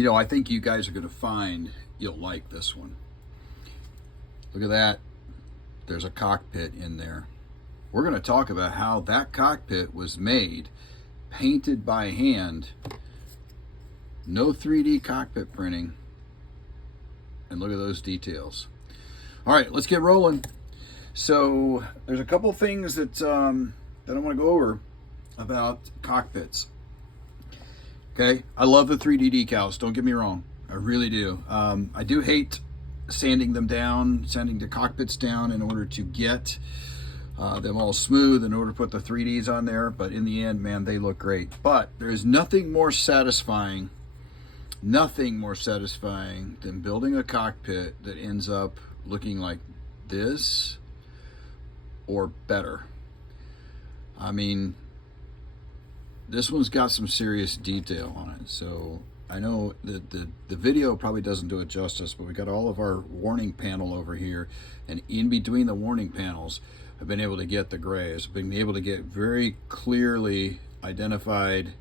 You know, I think you guys are going to find you'll like this one. Look at that. There's a cockpit in there. We're going to talk about how that cockpit was made, painted by hand, no 3D cockpit printing, and look at those details. All right, let's get rolling. So there's a couple things that I want to go over about cockpits. Okay, I love the 3D decals, don't get me wrong. I really do. I do hate sanding them down, sanding the cockpits down in order to get them all smooth, in order to put the 3Ds on there. But in the end, man, they look great. But there's nothing more satisfying than building a cockpit that ends up looking like this or better. I mean, this one's got some serious detail on it. So I know that the video probably doesn't do it justice, but we got all of our warning panel over here, and in between the warning panels, I've been able to get the grays. I've been able to get very clearly identified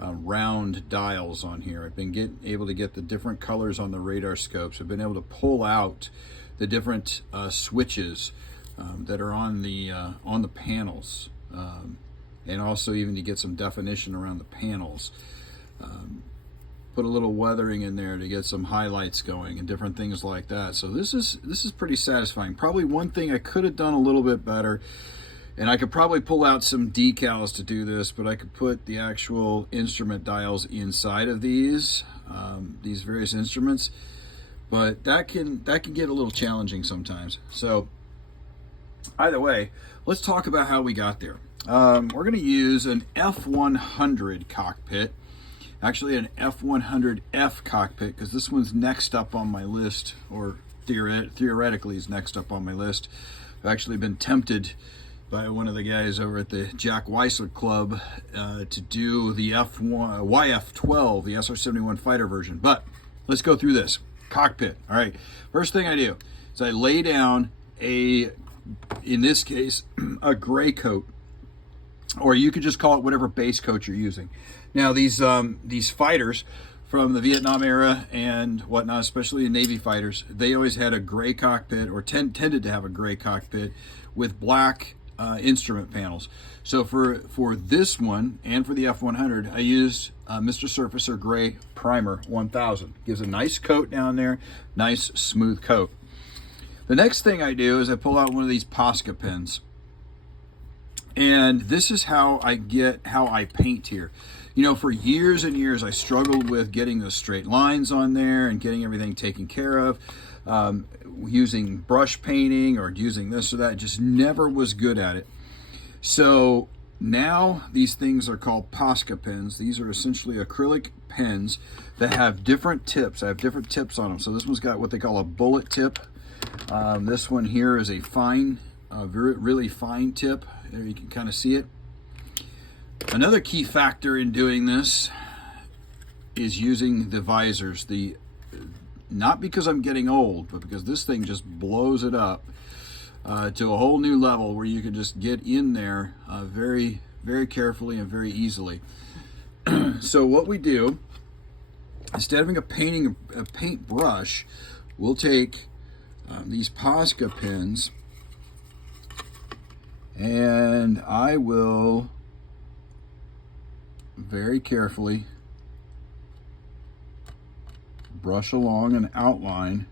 round dials on here. I've been able to get the different colors on the radar scopes. I've been able to pull out the different switches that are on the panels, and also even to get some definition around the panels. Put a little weathering in there to get some highlights going and different things like that. So this is pretty satisfying. Probably one thing I could have done a little bit better, and I could probably pull out some decals to do this, but I could put the actual instrument dials inside of these various instruments. But that can get a little challenging sometimes. So either way, let's talk about how we got there. We're going to use an F100 cockpit, actually an F100F cockpit, because this one's next up on my list, or theoretically is next up on my list. I've actually been tempted by one of the guys over at the Jack Weissler Club to do the YF-12, the SR-71 fighter version. But let's go through this cockpit. All right, first thing I do is I lay down in this case, a gray coat, or you could just call it whatever base coat you're using. Now these fighters from the Vietnam era and whatnot, especially the Navy fighters, they always had a gray cockpit, or tended to have a gray cockpit with black instrument panels. So for this one and for the F100, I used Mr. Surfacer Gray Primer 1000. Gives a nice coat down there, nice smooth coat. The next thing I do is I pull out one of these Posca pens. And this is how I paint here. You know, for years and years, I struggled with getting the straight lines on there and getting everything taken care of. Using brush painting or using this or that, just never was good at it. So now these things are called Posca pens. These are essentially acrylic pens that have different tips. I have different tips on them. So this one's got what they call a bullet tip. This one here is a fine, really fine tip. There you can kind of see it. Another key factor in doing this is using the visors. Not because I'm getting old, but because this thing just blows it up to a whole new level where you can just get in there very, very carefully and very easily. So what we do, instead of having a paint brush, we'll take these Posca pens, and I will very carefully brush along an outline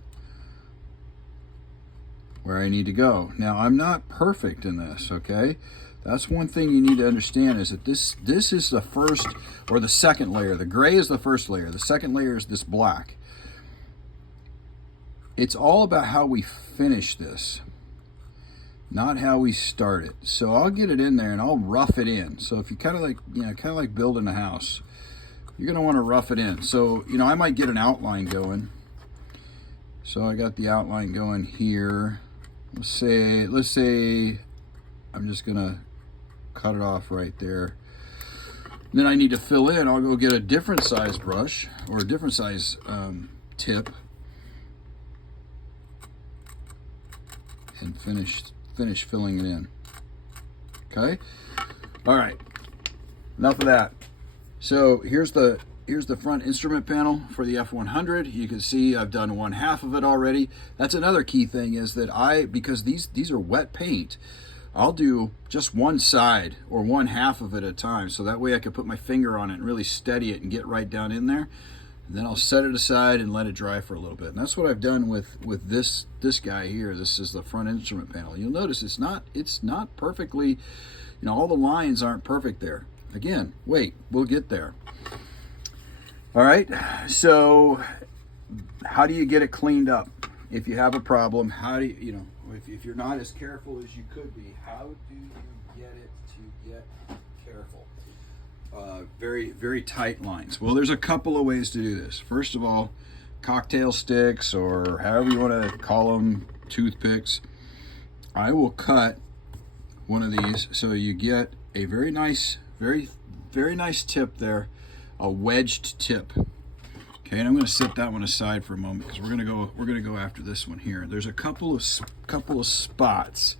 where I need to go. Now, I'm not perfect in this, okay? That's one thing you need to understand, is that this is the first or the second layer. The gray is the first layer. The second layer is this black. It's all about how we finish this, not how we start it. So I'll get it in there and I'll rough it in. So if you kind of like building a house, you're going to want to rough it in. So, you know, I might get an outline going. So I got the outline going here. Let's say I'm just going to cut it off right there. Then I need to fill in. I'll go get a different size brush or a different size tip and finish filling it in. Okay? All right. Enough of that. So here's the here's the front instrument panel for the F100. You can see I've done 1/2 of it already. That's another key thing, is that because these are wet paint, I'll do just one side or 1/2 of it at a time, so that way I can put my finger on it and really steady it and get right down in there. And then I'll set it aside and let it dry for a little bit. And that's what I've done with this guy here. This is the front instrument panel. You'll notice it's not perfectly, all the lines aren't perfect there. Again, wait, we'll get there. All right, so how do you get it cleaned up? If you have a problem, how do you, if you're not as careful as you could be, how do you get it to get careful? Very, very tight lines. Well, there's a couple of ways to do this. First of all, cocktail sticks, or however you want to call them, toothpicks. I will cut one of these so you get a very nice, very, very nice tip there, a wedged tip. Okay, and I'm going to set that one aside for a moment because we're going to go after this one here. There's a couple of spots.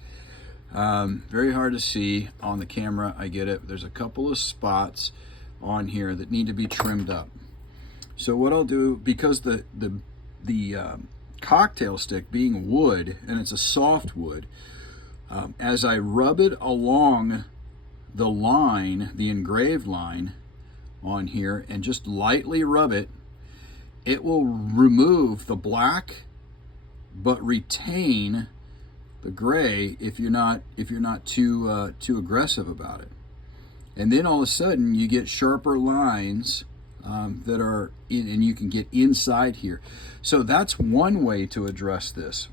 Very hard to see on the camera, I get it. There's a couple of spots on here that need to be trimmed up. So what I'll do, because the cocktail stick being wood, and it's a soft wood, as I rub it along the line, the engraved line on here, and just lightly rub it, it will remove the black but retain the gray if you're not too aggressive about it. And then all of a sudden you get sharper lines that are in, and you can get inside here. So that's one way to address this.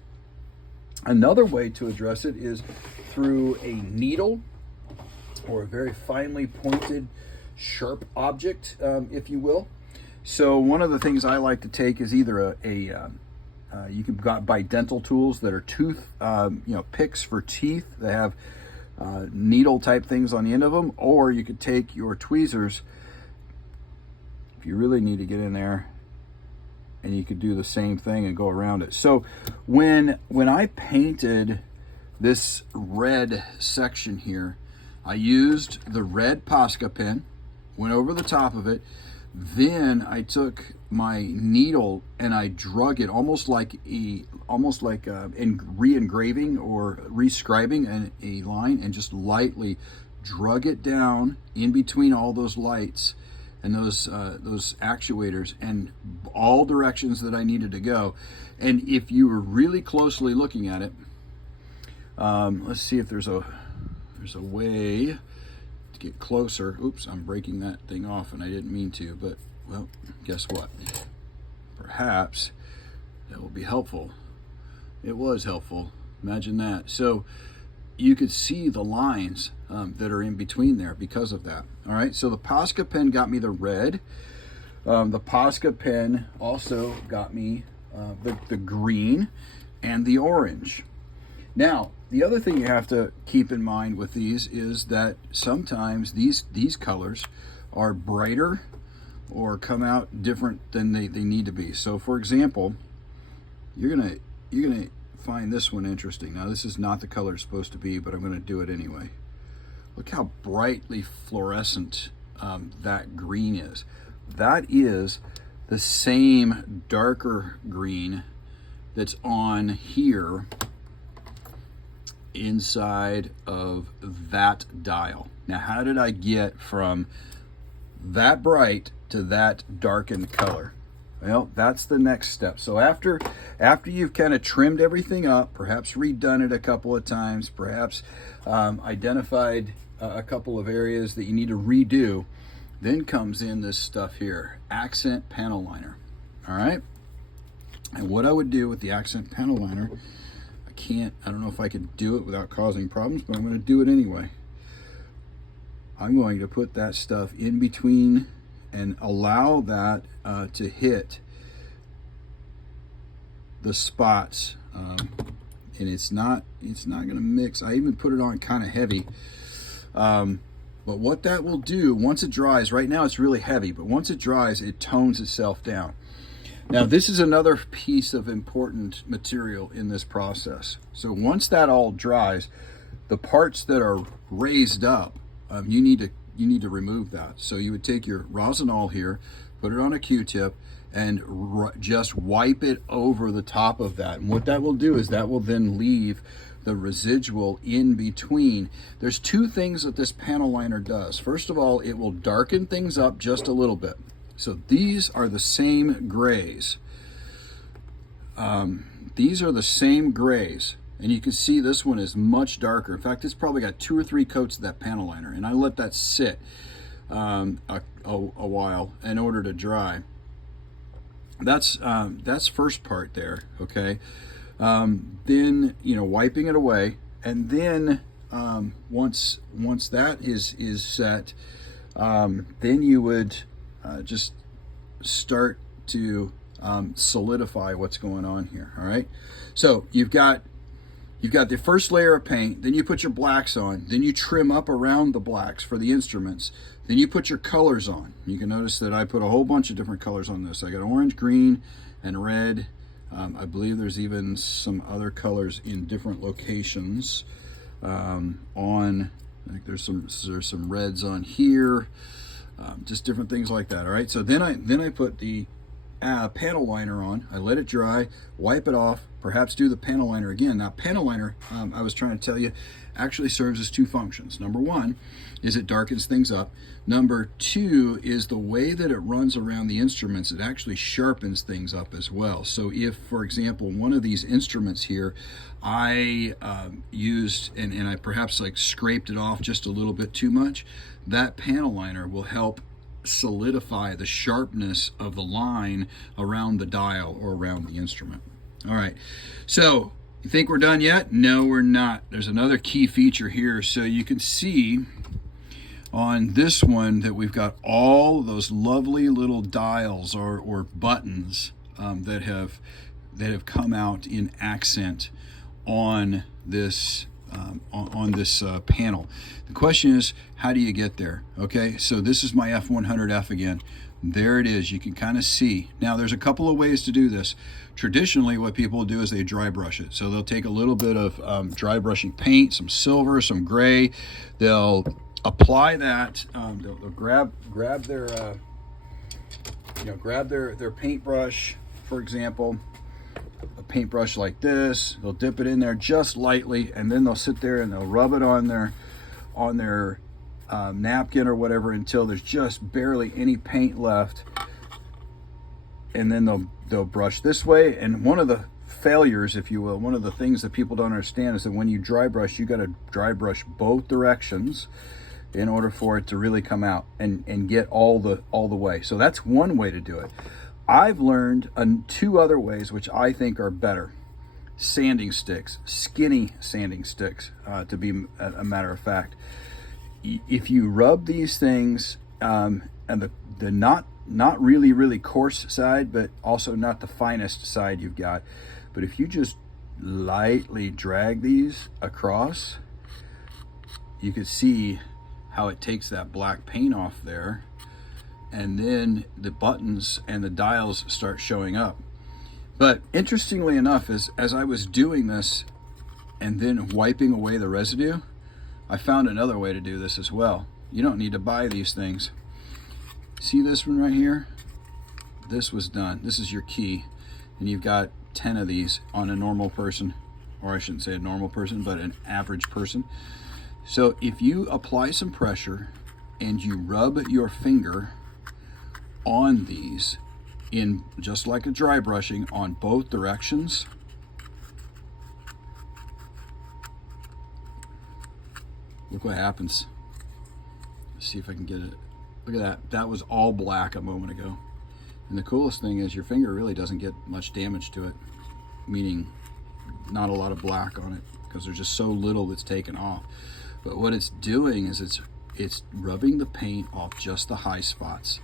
Another way to address it is through a needle or a very finely pointed sharp object, if you will. So one of the things I like to take is either you can buy dental tools that are tooth, picks for teeth that have needle type things on the end of them, or you could take your tweezers if you really need to get in there, and you could do the same thing and go around it. So when I painted this red section here, I used the red Posca pen, went over the top of it. Then I took my needle and I drug it almost like re-engraving or rescribing a line, and just lightly drug it down in between all those lights and those actuators and all directions that I needed to go. And if you were really closely looking at it, let's see if there's a way to get closer. Oops, I'm breaking that thing off and I didn't mean to, but well, guess what? Perhaps that will be helpful. It was helpful. Imagine that. So you could see the lines that are in between there because of that. All right, so the Posca pen got me the red. The Posca pen also got me the green and the orange. Now, the other thing you have to keep in mind with these is that sometimes these colors are brighter or come out different than they need to be. So for example, you're gonna find this one interesting. Now this is not the color it's supposed to be, but I'm gonna do it anyway. Look how brightly fluorescent that green is. That is the same darker green that's on here inside of that dial. Now, how did I get from that bright to that darkened color? Well, that's the next step. So after you've kind of trimmed everything up, perhaps redone it a couple of times, perhaps identified a couple of areas that you need to redo, then comes in this stuff here, accent panel liner. All right. And what I would do with the accent panel liner, I don't know if I could do it without causing problems, but I'm going to do it anyway. I'm going to put that stuff in between and allow that to hit the spots, and it's not going to mix. I even put it on kind of heavy, but what that will do once it dries, right now it's really heavy, but once it dries, it tones itself down. Now, this is another piece of important material in this process. So once that all dries, the parts that are raised up, you need to remove that. So you would take your rosinol here, put it on a Q-tip, and just wipe it over the top of that. And what that will do is that will then leave the residual in between. There's two things that this panel liner does. First of all, it will darken things up just a little bit. So these are the same grays. These are the same grays. And you can see this one is much darker. In fact, it's probably got 2 or 3 coats of that panel liner. And I let that sit a while in order to dry. That's first part there, okay? Then, you know, wiping it away, and then once that is set, then you would just start to solidify what's going on here. All right, so you've got the first layer of paint, then you put your blacks on, then you trim up around the blacks for the instruments, then you put your colors on. You can notice that I put a whole bunch of different colors on this. I got orange, green, and red. I believe there's even some other colors in different locations. I think there's some reds on here, just different things like that. All right, so then I put the panel liner on. I let it dry, wipe it off, perhaps do the panel liner again. Now, panel liner, I was trying to tell you, actually serves as 2 functions. Number 1 is it darkens things up. Number 2 is the way that it runs around the instruments, it actually sharpens things up as well. So if, for example, one of these instruments here, I used, and I perhaps like scraped it off just a little bit too much, that panel liner will help solidify the sharpness of the line around the dial or around the instrument. All right, so you think we're done yet? No, we're not. There's another key feature here. So you can see on this one that we've got all those lovely little dials or buttons that have come out in accent on this panel. The question is, how do you get there? Okay, so this is my F100F again. There it is. You can kind of see. Now, there's a couple of ways to do this. Traditionally, what people do is they dry brush it. So they'll take a little bit of dry brushing paint, some silver, some gray. They'll apply that. They'll grab their their paintbrush, for example, a paintbrush like this. They'll dip it in there just lightly, and then they'll sit there and they'll rub it on their napkin or whatever until there's just barely any paint left, and then they'll brush this way. And one of the failures, if you will, one of the things that people don't understand is that when you dry brush, you got to dry brush both directions in order for it to really come out and get all the way. So that's one way to do it. I've learned 2 other ways which I think are better. Sanding sticks, skinny sanding sticks, to be a matter of fact. If you rub these things, and the not really coarse side, but also not the finest side you've got, but if you just lightly drag these across, you can see how it takes that black paint off there, and then the buttons and the dials start showing up. But interestingly enough, as I was doing this and then wiping away the residue, I found another way to do this as well. You don't need to buy these things. See this one right here? This was done. This is your key, and you've got 10 of these on a normal person, or I shouldn't say a normal person, but an average person. So if you apply some pressure and you rub your finger on these, in just like a dry brushing, on both directions, look what happens. Let's see if I can get it. Look at that. That was all black a moment ago. And the coolest thing is your finger really doesn't get much damage to it, meaning not a lot of black on it, because there's just so little that's taken off. But what it's doing is it's rubbing the paint off just the high spots,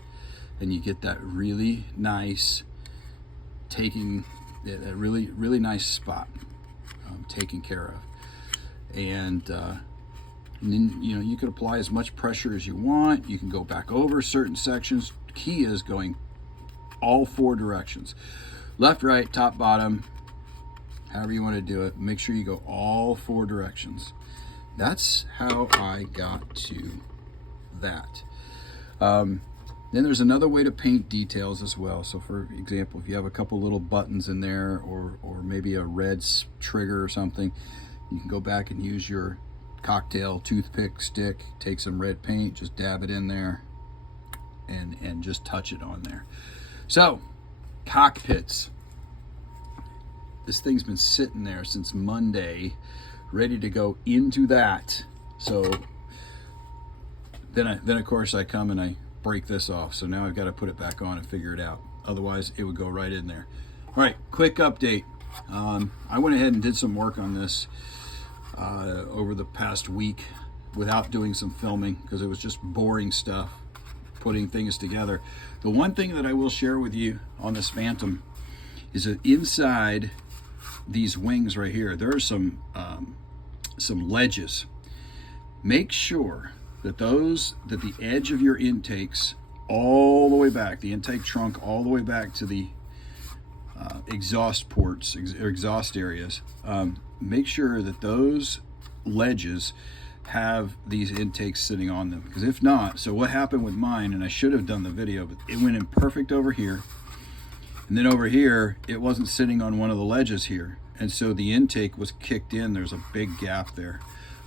and you get that really nice taking, that really nice spot taken care of. And then, you know, you can apply as much pressure as you want. You can go back over certain sections. The key is going all 4 directions, left, right, top, bottom, however you want to do it. Make sure you go all 4 directions. That's how I got to that. Then there's another way to paint details as well. So for example, if you have a couple little buttons in there, or maybe a red trigger or something, you can go back and use your cocktail toothpick stick, take some red paint, just dab it in there, and just touch it on there. So, cockpits. This thing's been sitting there since Monday, ready to go into that. So then of course I come and I break this off. So now I've got to put it back on and figure it out. Otherwise it would go right in there. All right, quick update. I went ahead and did some work on this over the past week without doing some filming, because it was just boring stuff, putting things together. The one thing that I will share with you on this Phantom is that inside these wings right here, there are some ledges. Make sure that the edge of your intakes all the way back, the intake trunk all the way back to the exhaust ports, exhaust areas, make sure that those ledges have these intakes sitting on them, because if not, so what happened with mine, and I should have done the video, but it went in perfect over here, and then over here it wasn't sitting on one of the ledges here, and so the intake was kicked in. There's a big gap there.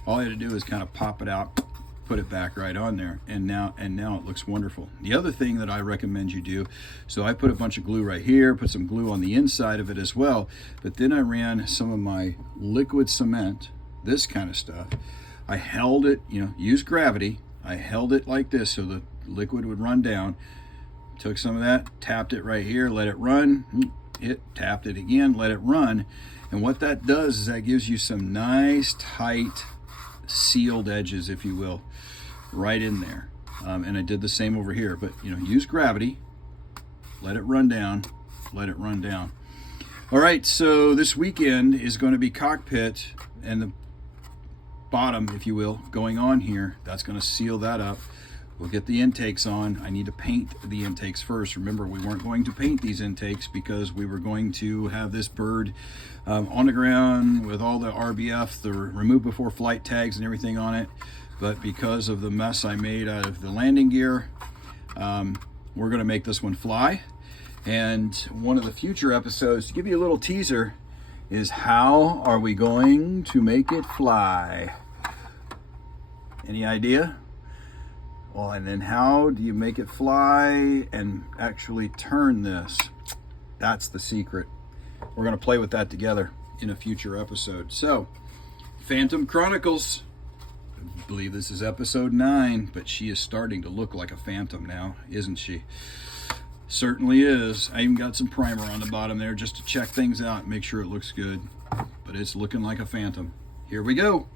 All I had to do is kind of pop it out, put it back right on there, and now it looks wonderful. The other thing that I recommend you do, so I put a bunch of glue right here, put some glue on the inside of it as well, but then I ran some of my liquid cement, this kind of stuff. I held it, use gravity. I held it like this so the liquid would run down. Took some of that, tapped it right here, let it run, tapped it again, let it run. And what that does is that gives you some nice, tight, sealed edges, if you will, right in there. And I did the same over here, but use gravity, let it run down, let it run down. All right, so this weekend is going to be Cockpit, and the bottom, if you will, going on here. That's going to seal that up. We'll get the intakes on. I need to paint the intakes first. Remember, we weren't going to paint these intakes because we were going to have this bird on the ground with all the RBF, the remove before flight tags and everything on it. But because of the mess I made out of the landing gear, we're going to make this one fly. And one of the future episodes, to give you a little teaser, is how are we going to make it fly? Any idea? Well, and then how do you make it fly and actually turn this? That's the secret. We're going to play with that together in a future episode. So, Phantom Chronicles. I believe this is episode 9, but she is starting to look like a phantom now, isn't she? Certainly is. I even got some primer on the bottom there just to check things out and make sure it looks good. But it's looking like a phantom. Here we go.